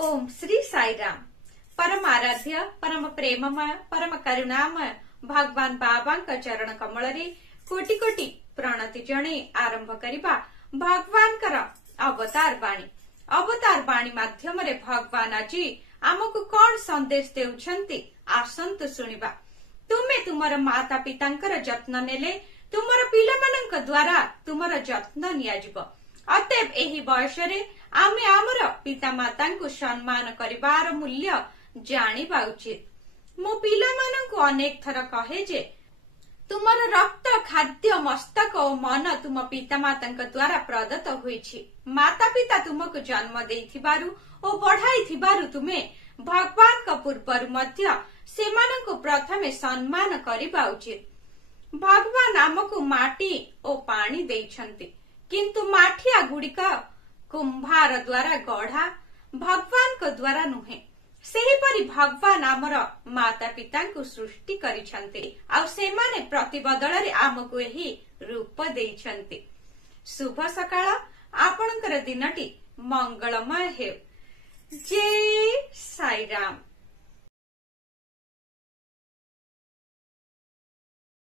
ओम श्री साई राम। परम आराध्य परम प्रेममय परम करुणामय भगवान बाबा चरण कमल कोटि कोटि प्रणति जणे आरंभ करिबा भगवान अवतार बाणी माध्यम रे भगवान आज आमको कौन संदेश देउछंती आसंतु सुनिबा। तुमे तुमर माता पितांकर जत्न नेले तुमर पिलामानंक द्वारा तुमर जत्न नियाजिबो। अतएव एही बयसरे आमे आमर पिता मातांकु सम्मान करिबार मूल्य जानिबा उचित। मो पिलामानंकु अनेक थर कहे जे तुमर रक्त खाद्य मस्तक और मन तुम पिता मातांक द्वारा प्रदत्त होईछि। माता पिता तुमको जन्म देइथिबारु ओ बढ़ाइथिबारु तुमे भगवान का पूर्वरु मध्य सेमानंकु प्रथमे सम्मान करिबा उचित। भगवान आमको माटी ओ पानी देइछन्ति किंतु माठिया गुड़िक कुंभार द्वारा गढ़ा भगवान को द्वारा नुहे। सेहीपरि भगवान आमर माता पिता को सृष्टि करिछन्ति आउ सेमाने प्रतिबदल रे आमको एही रूप देइछन्ति। शुभ सकाळ आपणकर दिनटी मंगलमय हेउ। जय साई राम।